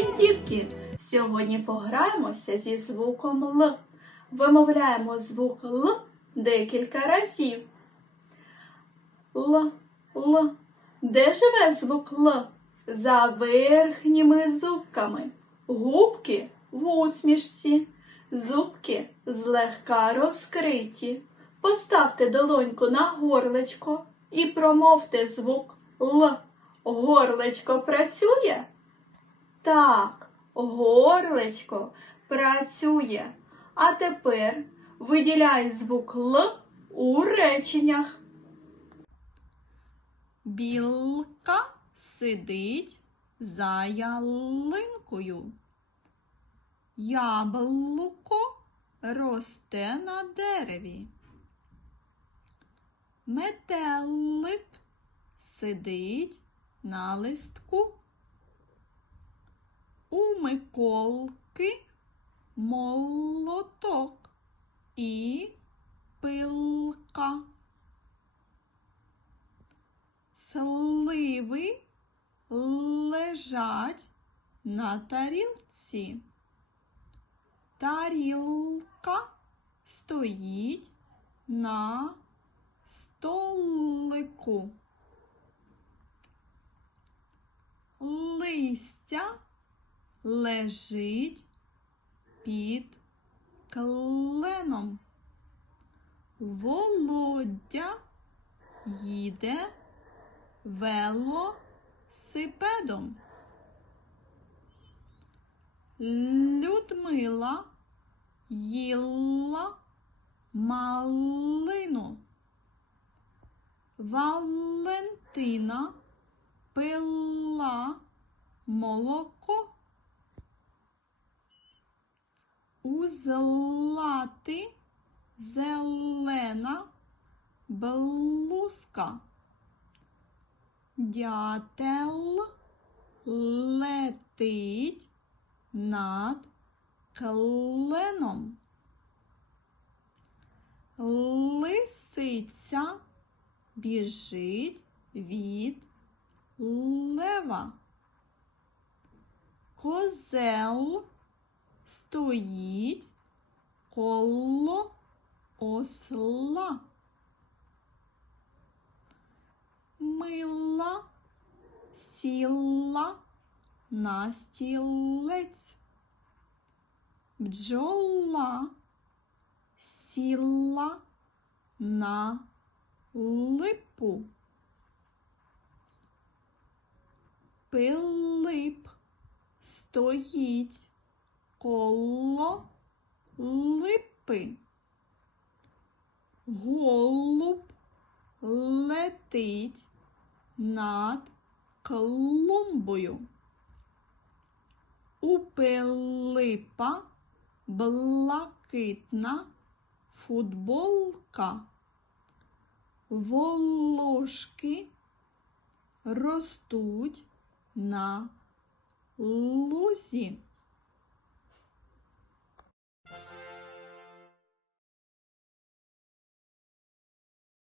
дітки! Сьогодні пограємося зі звуком Л. Вимовляємо звук Л декілька разів. Л, Л. Де живе звук Л? За верхніми зубками. Губки в усмішці, зубки злегка розкриті. Поставте долоньку на горлечко і промовте звук Л. Горлечко працює? Так, горлечко працює. А тепер виділяй звук Л у реченнях. Білка сидить за ялинкою. Яблуко росте на дереві. Метелик сидить на листку. У Миколки молоток і пилка. Сливи лежать на тарілці. Тарілка стоїть на столику. Листя лежить під кленом. Володя їде велосипедом. Людмила їла малину. Валентина пила молоко. У злати зелена блузка. Дятел летить над кленом. Лисиця біжить від лева. Козел стоїть коло осла. Мила сіла на стілець. Бджола сіла на липу. Пилип стоїть коло липи. Голуб летить над клумбою. У Пилипа блакитна футболка. Волошки ростуть на лузі.